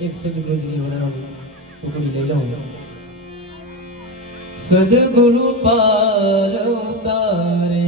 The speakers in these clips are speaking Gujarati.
એક સેકન્ડ રોજની બનાવવાની પકડી લઈ સદગુરુ પાર ઉતારે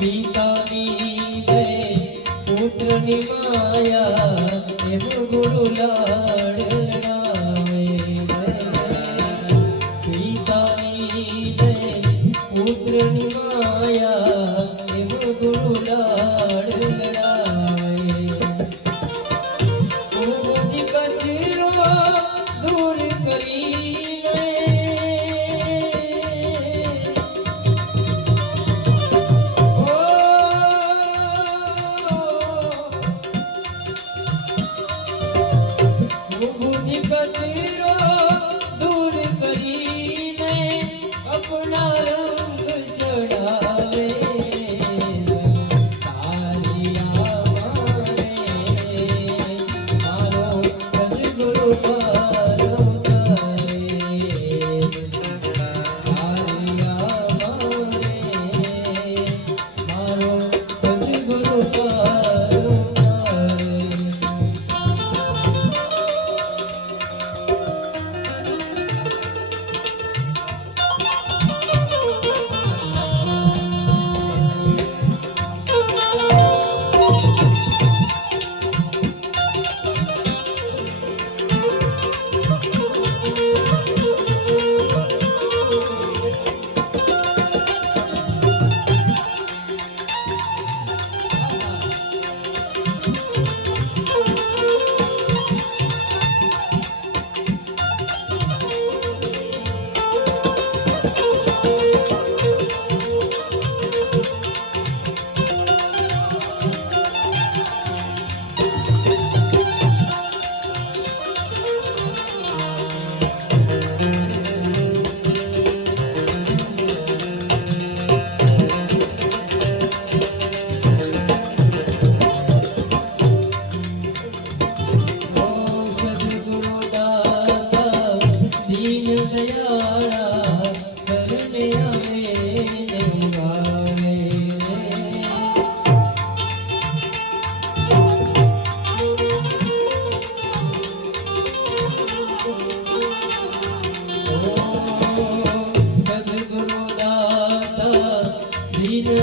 પિતાની જય પુત્રની માયા એમ ગુરુ લાડ્યો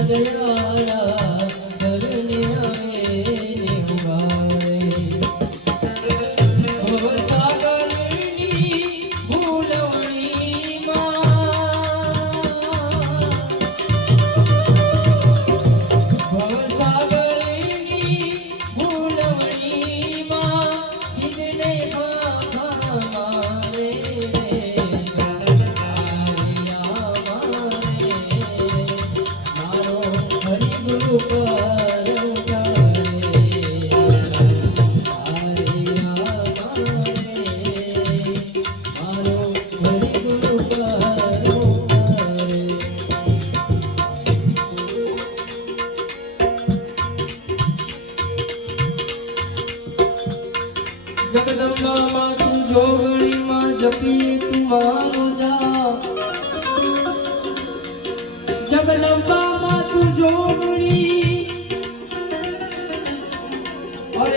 네.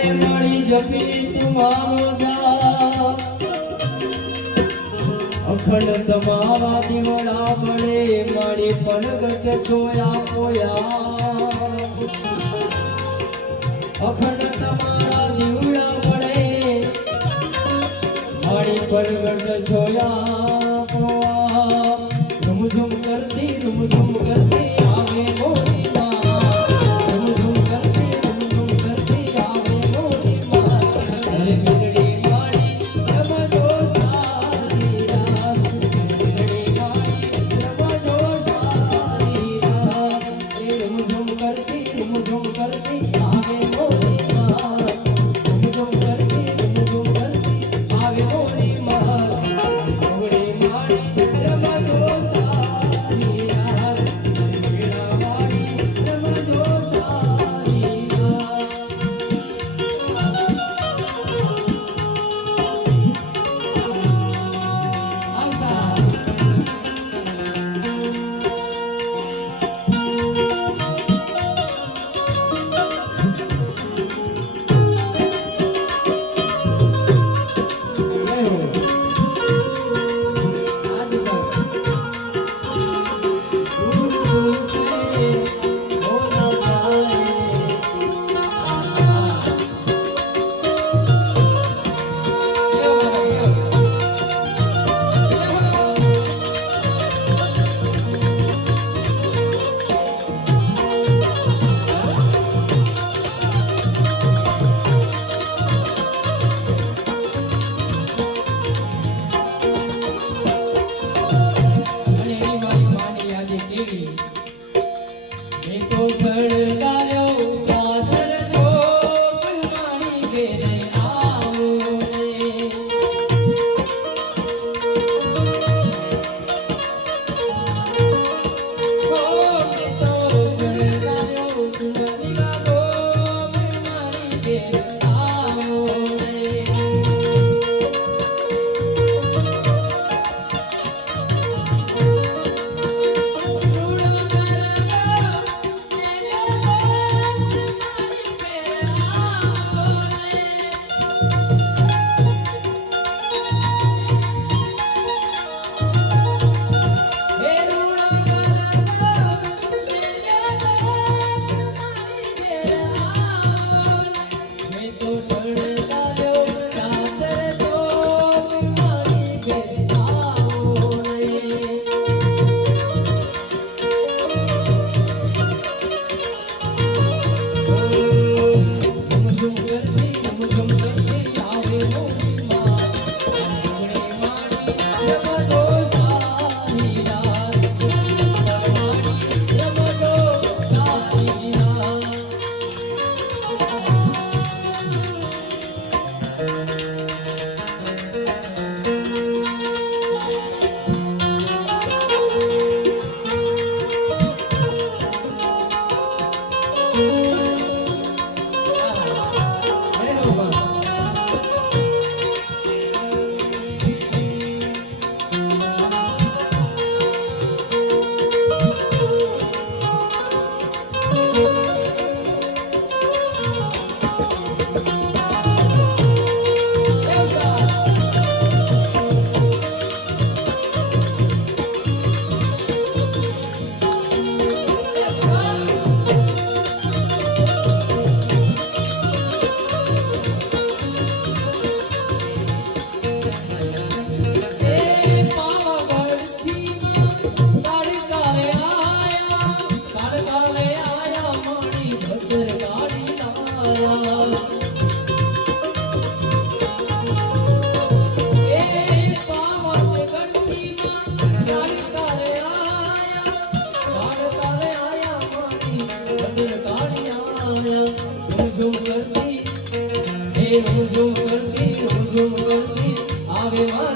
મારે મળી જપી તુમારો જા અખંડ તમારા દીવડા મળે મારી પણગત છોયા પોયા. અખંડ તમારા દીવડા મળે મારી પણગત છોયા પોયા. ઝુમ કરતી ઝુમ ઝુમ કરતી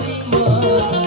amor